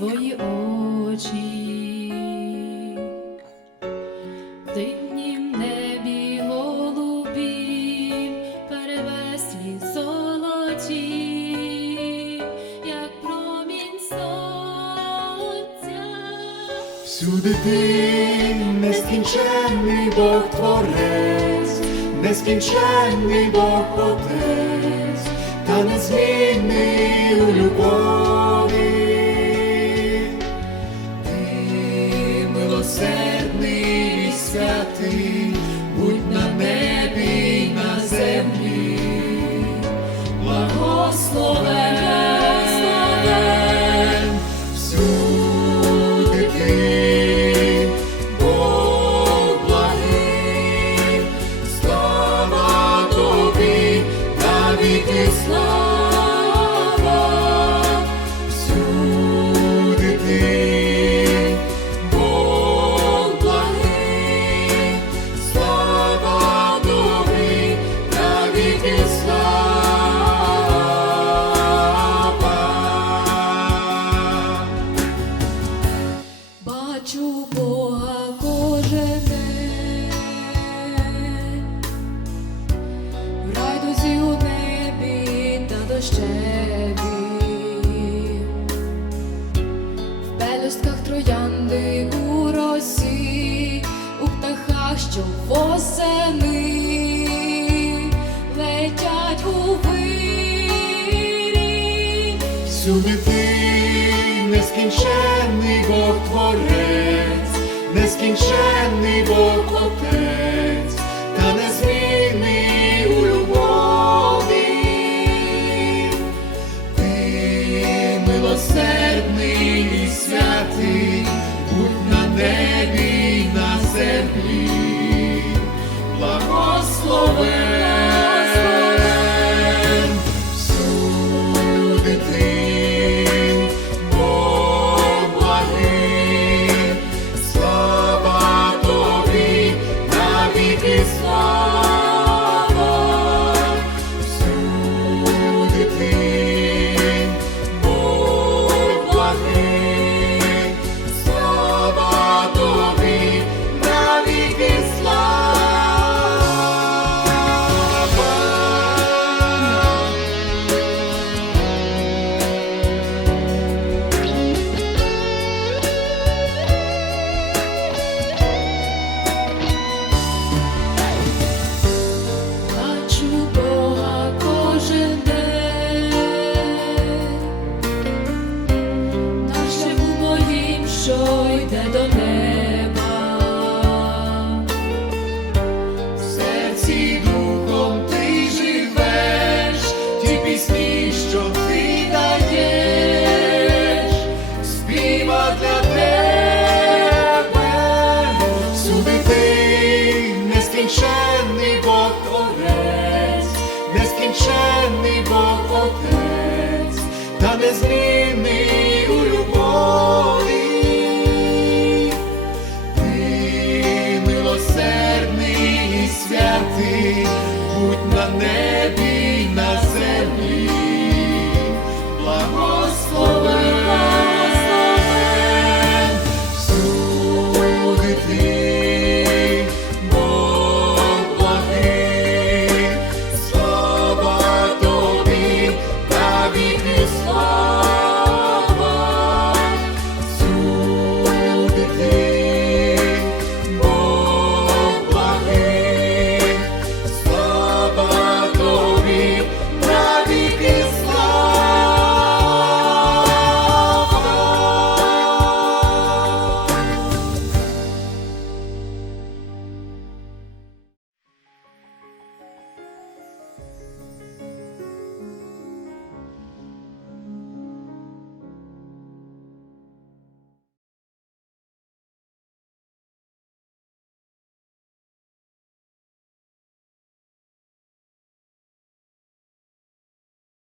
Твої очі, в дивнім небі голубім перевеслі золоті, як промінь сонця. Всюди ти нескінченний Бог творець, нескінченний Бог Отець, та незмінний у любов. прошу Бога кожен день, в радузі у небі. милосердний і святий. love is near.